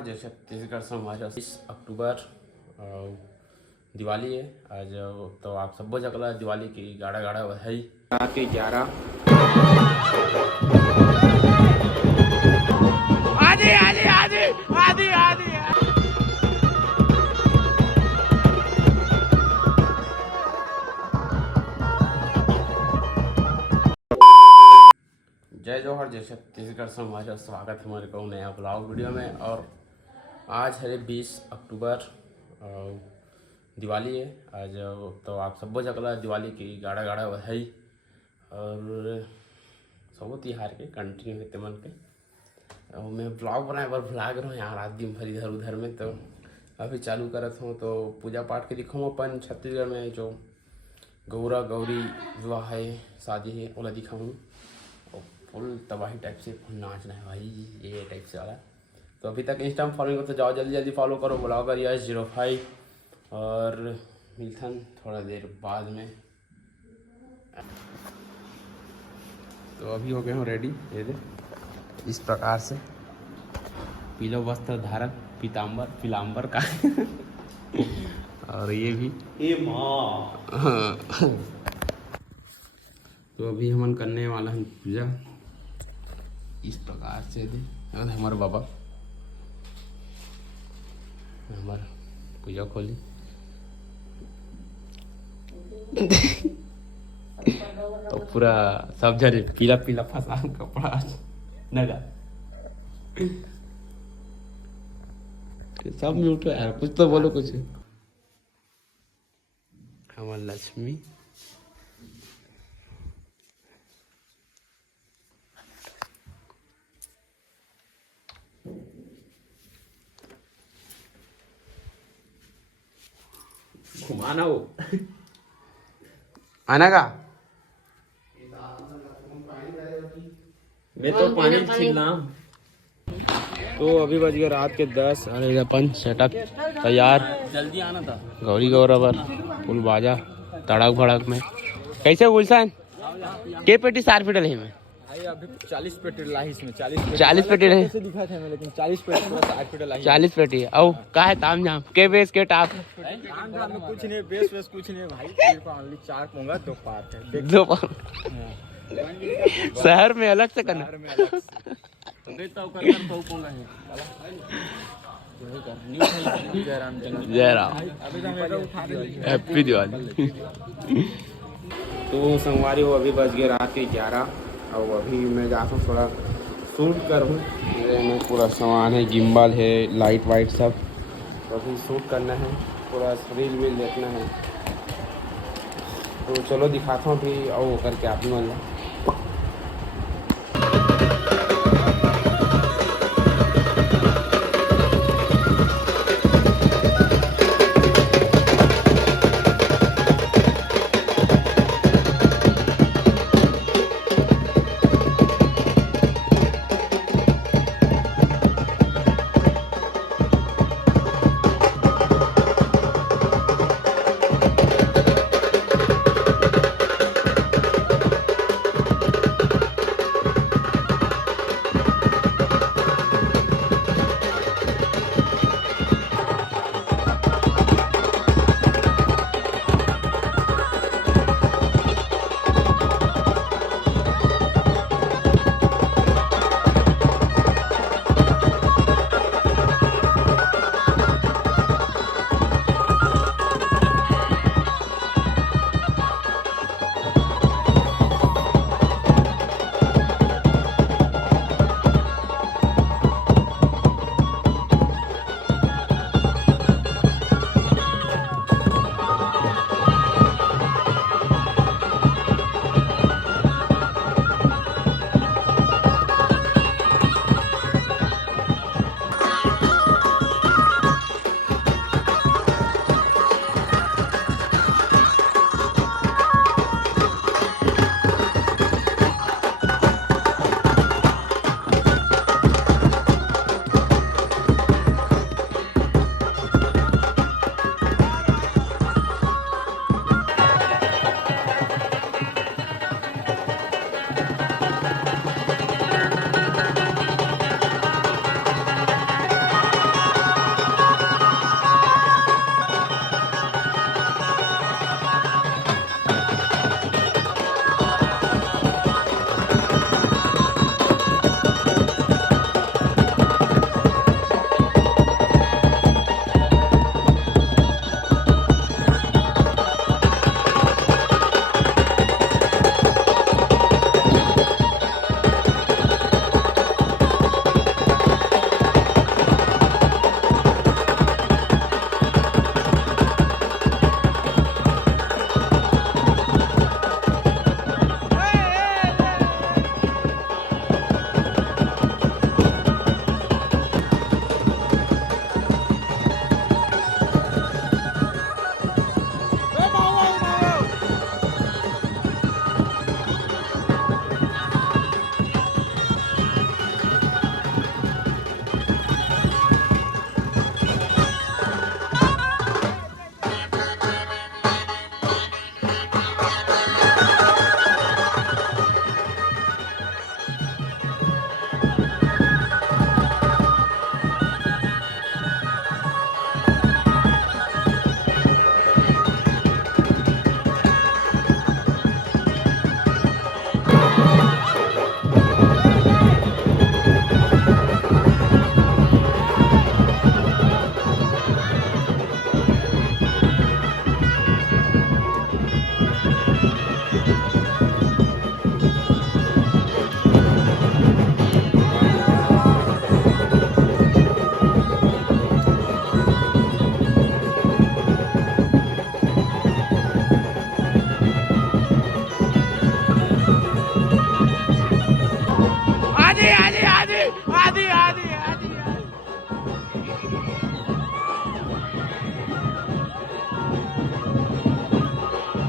जय छत्तीसगढ़ समाज 30 अक्टूबर दिवाली है आज। तो आप सबको जगला दिवाली की गाढ़ा गाढ़ा बधाई। रात के 11 आदि आदि आदि आदि आदि। जय जौहर जय छत्तीसगढ़ समाज, स्वागत है हमारे को नया ब्लॉग वीडियो में। और आज है 20 अक्टूबर दिवाली है आज। तो आप सबको जगला दिवाली की गाढ़ा गाढ़ा बधाई और सबो तिहार के कंटिन्यू होते मन के। और मैं ब्लॉग बनाए पर भुला गया यार, रात दिन भर इधर उधर में। तो अभी चालू करत हूँ तो पूजा पाठ के दिखाऊँ अपन छत्तीसगढ़ में जो गौरा गौरी विवाह है, शादी है, ओला दिखाऊँ। और फुल तबाही टाइप से फुल नाचना है भाई, ये टाइप से वाला। तो अभी तक इंस्टा में फॉलोइंग करो तो जाओ जल्दी जल्दी फॉलो करो ब्लॉगर यश05। और मिलथन थोड़ा देर बाद में। तो अभी हो गए हो रेडी, ये दे इस प्रकार से पीला वस्त्र धारण पीताम्बर का और ये भी तो अभी हमन करने वाला है पूजा इस प्रकार से। दे हमारे बाबा हमारा पूजा खोली तो पूरा सब जरे पीला पीला फसा कपड़ा नगा सब में उठो यार, कुछ तो बोलो कुछ। हमार लक्ष्मी घुमाना हो आना का मैं तो पानी छिलना। तो अभी बज गए रात के 10 और अपन सेटअप तैयार। जल्दी आना था गौरी गौरवर फुल बाजा तड़क भड़क में। कैसे गुलशन के पेटी 4 फीट है में अभी 40 पेटी लाही इसमें 40 पेटी रहे से दिखा था मैं, लेकिन 40 पेटी पूरा 60 पेटी लाही 40 पेटी। औ का है ताम झाम के बेस के टाप काम में कुछ नहीं, बेस वेस कुछ नहीं भाई। सिर्फ ओनली 4 पोंगा 2 पार्ट है, दो शहर में अलग से करना। शहर में अलग से देता हूं कर तो पोंगा है। जय राम जय राम, अभी तो मेरा उठा दे। हैप्पी दिवाली। तो संगवारी हो अभी बज गए रात के 11 और अभी मैं जाता हूँ थोड़ा शूट करूँ। में पूरा सामान है, गिम्बल है, लाइट वाइट सब। तो अभी शूट करना है, पूरा रील वील देखना है। तो चलो दिखाता हूँ अभी और करके आप ही मान लो।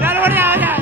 चल बढ़िया आ जा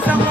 सब